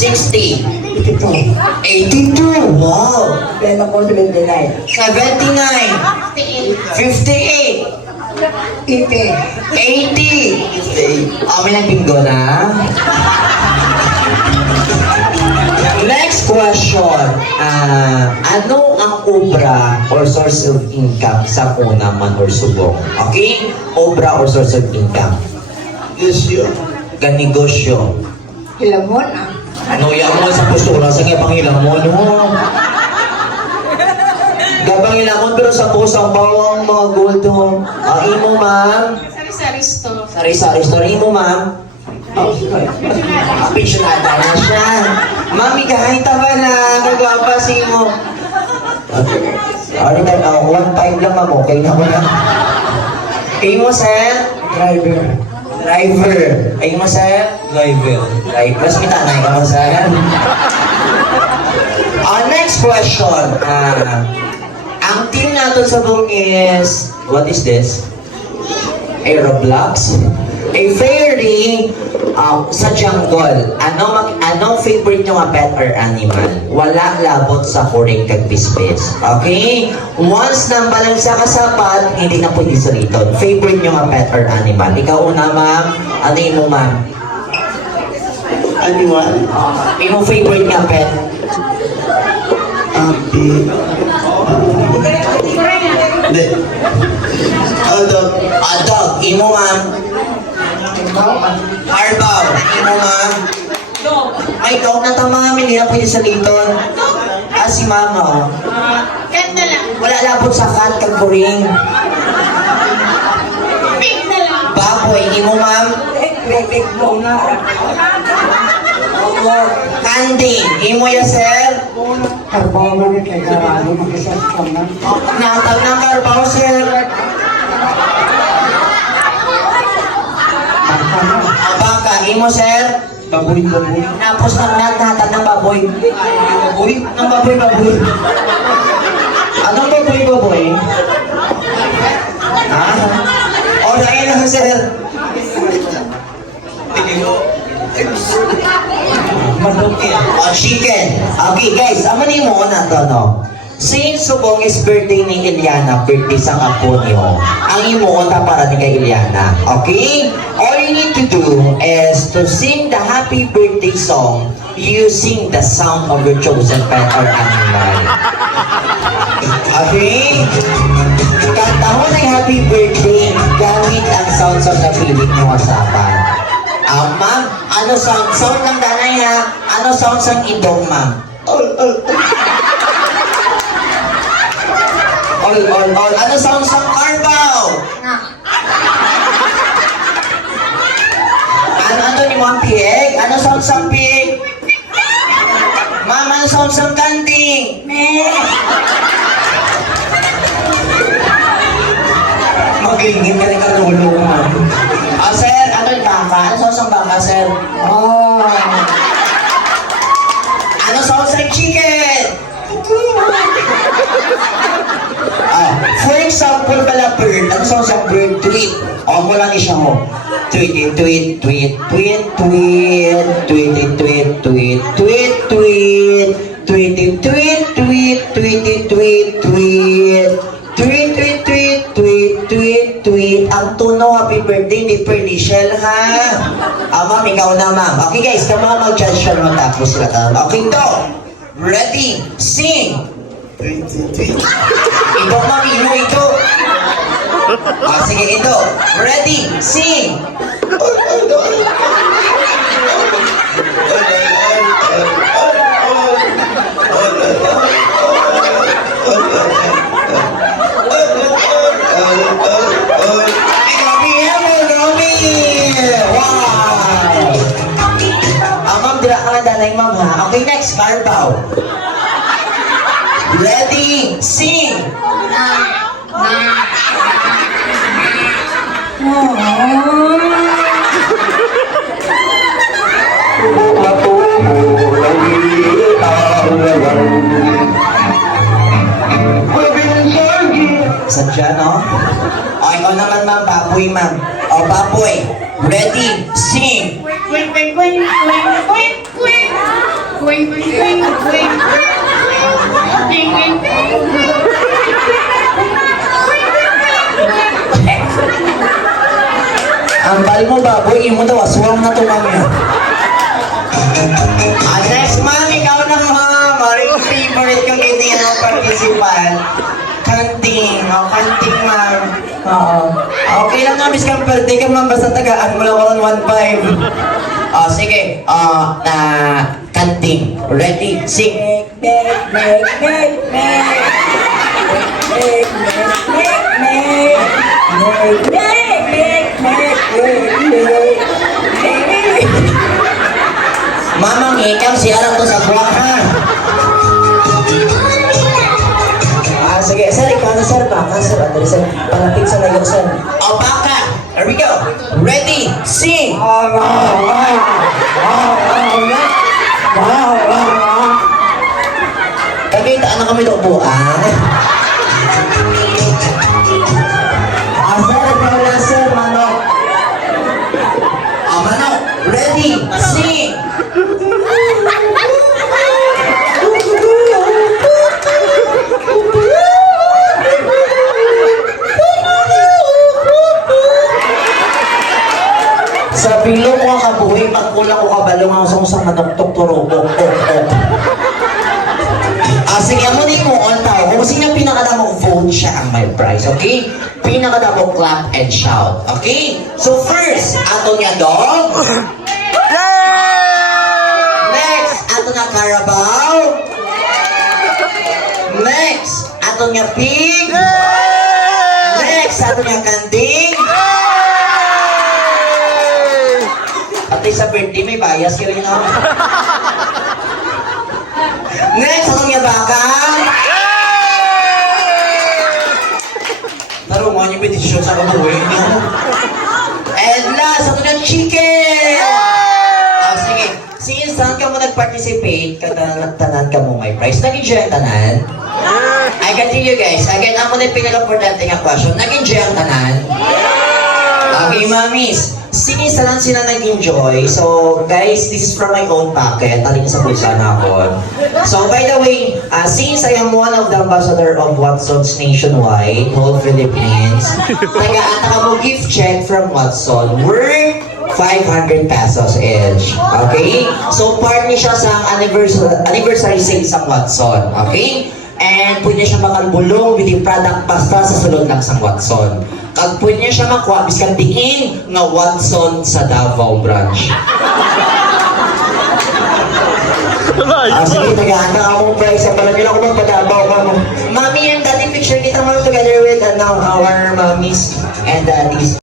60. 82. 82. Wow. Then ako 79. 79. 58. 80. 80. May nagbinggo na. Next question. Ano ang obra or source of income sa kunaman or subong? Okay? Obra or source of income? Negosyo. Ganegosyo. Hilamon ah. Ano yan mo sa postura sa gabang hilamon, no? Gabang hilamon pero sa pusang bawang mga gold, no? Imo, ma'am? Sari-sari store. Sari-sari store. Imo, ma'am? Pensionada na siya. Mami, kahit tama na. Nagwapa si mo. Sorry, 1.5 lang, ma'am. Okay na ko na. Imo, sir? Driver. Driver. Imo, sir? Driver. Mas mitanay ka mo, sir? Next question. Ang team natin sa buong is... What is this? Aeroblocks? A fairy sa jungle. Anong favorite nyo nga pet or animal? Wala labot sa huring kagbispis. Okay? Once nang balang sa kasapat, hindi na pwede sa rito. Favorite nyo nga pet or animal? Ikaw una, ma'am. Ano mo, ma'am? Animal. Imo favorite nga pet? Api. Hindi. Dog. Dog. Imo, ma'am? Arbaw. Imo, ma'am? Dog. Ay, dog na tama, hindi na pwede sa rito. Si mama, oh. Cat na lang. Wala labot sa cat kag kuring. Pig na lang. Baboy, imo, ma'am? Electric mo na. Candy, imo ya, sir? Karbaw mo na kay Garano. Mag-isas ka na. Natag ng karbaw, sir. Baka, imo, sir? Baboy. Tapos natag ng baboy. Baboy? Anong baboy? Anong baboy? O, dahil lang, sir. Chicken. Okay, guys, amanin mo na to, no? Since subong is birthday ni Iliana, birthday sa apo niyo, ang imuota para ni kay Iliana. Okay? All you need to do is to sing the happy birthday song using the sound of your chosen pet or animal. Okay? Kantahon ay happy birthday gamit ang sounds of the Philippine usapan. Ma'am, ano sound? Sound ng danay ha? Ano sound ng indong, ma'am? All. Ano sound ng carbaw? Ano ni Ma'am Pig? Ano sound ng pig? Ma'am, ano sound ng kanding? Maglingin ka rin kalulo, ma'am. Sir, ano yung bangka? Ano sound ng bangka, sir? Ano sound ng chicken? For example, pala bird. Ano sound ng bird? Tweet. Mo lang siya mo. Tweet. Ang tuno, happy birthday, ni Pernichel, ha? Ma'am, ikaw na, ma'am. Okay, guys, kung mga mag-judge siya naman tapos sila. Okay, to. Ready, sing. Ito, ma'am, ito. Sige, ito. Ready, sing. Ma'am, ha? Okay, next, carbaw. Ready, sing. Sadya, no? O, ikaw naman, ma'am. Baboy, ma'am. O, baboy. Ready, sing. Wait. Wing, wing, wing. Wing, wing. Ang bal mo baboy, imo daw, aswang na to mami. Next ma'am, ikaw na ma'am. Maring favorite kong hindi ang participant. Kanting, kanting ma'am. Oo. Okay lang nga, Miss Camper, di ka ma'am, basta tagaan mo lang ako ng 1.5. Sige, kanting. Ready, sing. Mamang ikaw, siya to sa buwak ha. Sige, sir, ikaw na sir, baka sir, Andres, sir, palapit sa layo sir. O, baka, here we go. Ready, sing. Kagitaan na kami doon buwan. Sir, ikaw na sir, manok. Manok, ready, sing. Sa bilog ko ang kabuhay, pagkulang ko kabalong ang sa manok-tok turubok. Sige, mo ni mo on tao. Kung sino pinakadamong vote, siya ang may prize, okay? Pinakadamong clap and shout, okay? So first, ato niya dog. Next, ato nga Carabao. Next, ato nga pig. Next, ato nga kanding. Pati sa birthday may bias ka rin, no? Next, ato nga baka. Pero mo niyo petisyon sa kabuhay niyo. And last, ato nga chicken. Sige. Since saan ka mo nag-participate, tanan ka mo may prize. Nag-enjoy ang tanan? I can tell you guys, again, ako na yung pinaka-importante nga question. Nag-enjoy ang tanan? Okay, mamis. Since saan sila nag-enjoy, so guys, this is from my own pocket. Talin sa pulsa na ako. So by the way, since I am one of the ambassador of Watson's nationwide, whole Philippines, nag-aata ka mo gift check from Watson worth 500 pesos each. Okay? So part niya siya sa anniversary sale sa Watson. Okay? And pwede siya makalbulong with the product basta sa sulod lang sa Watson. Kag pwede niya siya makuha biskan diin nga Watson sa Davao branch. Sige, tagahanda akong price. Ang pala nila ako magpadabaw ka mo. Mami, yung dating picture kita mo together with our mommies and daddies.